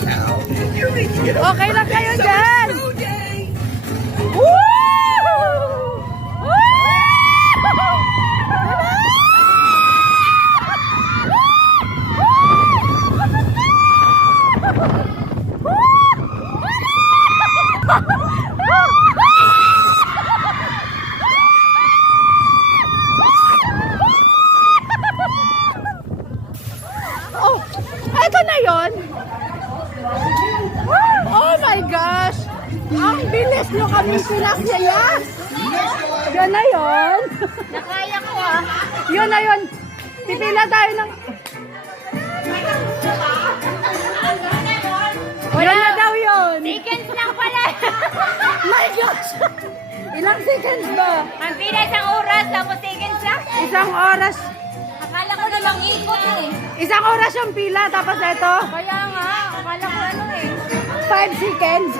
Okay lang kayo dyan. Woo! Woo! Oh, eto na yon. Oh my gosh! Ang bilis nyo kami sinasaya! Yun na yun! Nakaya ko ah. Yun na yun! Pipila tayo ng... Wala na daw yun! Seconds lang pala. My gosh! Ilang seconds ba? Ang pila isang oras, tapos seconds lang. Isang oras. Akala ko namang ikot eh. Isang oras yung pila, tapos ito, Kaya nga, akala ko ano eh. 5 seconds.